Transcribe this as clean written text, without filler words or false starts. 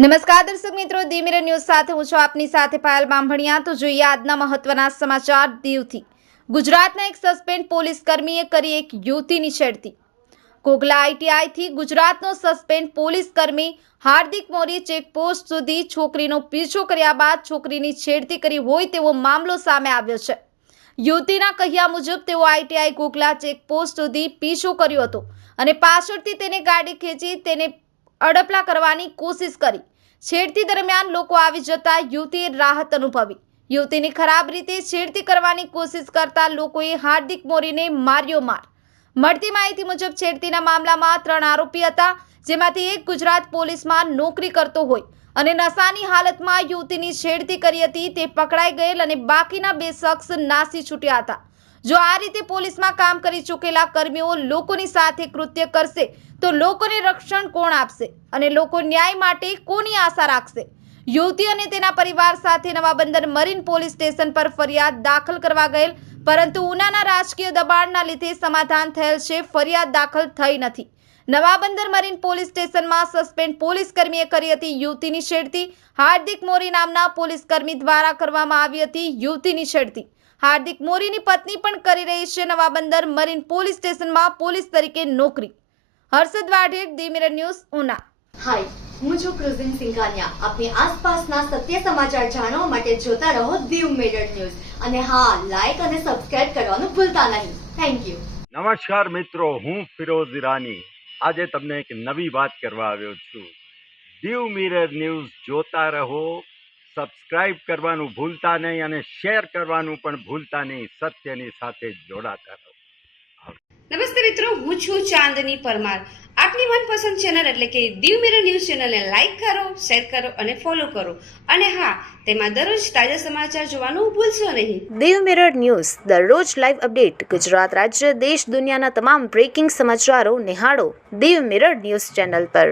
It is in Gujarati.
નમસ્કાર દર્શક મિત્રો, દી મિરર ન્યૂઝ સાથે હું છું આપની સાથે પાયલ બામભણિયા। તો જોઈએ આજના મહત્વના સમાચાર દીવથી। ગુજરાતના એક સસ્પેન્ડ પોલીસ કર્મીએ કરી એક યુવતીની છેડતી। કોગલા આઈટીઆઈથી ગુજરાતનો સસ્પેન્ડ પોલીસ કર્મી હાર્દિક મોરી ચેકપોસ્ટ સુધી છોકરીનો પીછો કર્યા બાદ છોકરીની છેડતી કરી હોય તેવો મામલો સામે આવ્યો છે। યુવતીના કહ્યા મુજબ તેઓ આઈટીઆઈ કોગલા ચેકપોસ્ટ સુધી પીછો કર્યો હતો અને પાછળથી તેને ગાડી ખેંચી તેને અડપલા કરવાની કોશિશ કરી। છેડતી દરમિયાન લોકો આવી જતા યુવતીએ રાહત અનુભવી। યુવતીની ખરાબ રીતે છેડતી કરવાની કોશિશ કરતા લોકોએ હાર્દિક મોરીને માર્યો માર। મળતી માહિતી મુજબ છેડતીના મામલામાં 3 આરોપી હતા, જેમાંથી એક ગુજરાત પોલીસમાં નોકરી કરતો હોય અને નશાની હાલતમાં યુવતીની છેડતી કરી હતી તે પકડાઈ ગયેલ અને બાકીના 2 શખ્સ નાસી છૂટ્યા હતા। જો આ રીતે પોલીસમાં કામ કરી ચૂકેલા કર્મીઓ લોકોની સાથે કૃત્ય કરશે તો લોકોને રક્ષણ કોણ આપશે અને લોકો ન્યાય માટે કોની આશા રાખશે? યુવતી અને તેના પરિવાર સાથે નવાબંદર મરીન પોલીસ સ્ટેશન પર ફરિયાદ દાખલ કરવા ગયેલ, પરંતુ ઉનાના રાજકીય દબાણના લીધે સમાધાન થયેલ છે, ફરિયાદ દાખલ થઈ નથી। નવાબંદર મરીન પોલીસ સ્ટેશનમાં સસ્પેન્ડ પોલીસ કર્મીએ કરી હતી યુવતીની છેડતી। હાર્દિક મોરી નામના પોલીસ કર્મી દ્વારા કરવામાં આવી હતી યુવતીની છેડતી। હાર્દિક મોરીની પત્ની પણ કરી રહી છે નવાબંદર મરીન પોલીસ સ્ટેશનમાં પોલીસ તરીકે નોકરી। હર્ષદ વાઢેર, દી મિરર ન્યૂઝ, ઉના। હાય, હું છું ક્રુઝિન સિંઘાનિયા। આપની આસપાસના સત્ય સમાચાર જાણવા માટે જોતા રહો દીવ મિરર ન્યૂઝ અને હા, લાઈક અને સબસ્ક્રાઇબ કરવાનું ભૂલતા નહીં। Thank you. નમસ્કાર મિત્રો, હું ફિરોઝ ઈરાની આજે તમને એક નવી વાત કરવા આવ્યો છું। દીવ મિરર ન્યૂઝ જોતા રહો, સબસ્ક્રાઇબ કરવાનું ભૂલતા નહીં અને શેર કરવાનું પણ ભૂલતા નહીં। સત્યની સાથે જોડાતા રહો। નમસ્તે મિત્રો, હું છું ચાંદની પરમાર। આપની મનપસંદ ચેનલ એટલે કે દીવ મિરર ન્યૂઝ ચેનલને લાઈક કરો, શેર કરો અને ફોલો કરો અને હા, તેમાં દરરોજ તાજા સમાચાર જોવાનું ભૂલશો નહીં। દીવ મિરર ન્યૂઝ દરરોજ લાઈવ અપડેટ, ગુજરાત રાજ્ય, દેશ, દુનિયાના તમામ બ્રેકિંગ સમાચારો નિહાળો દીવ મિરર ન્યૂઝ ચેનલ પર।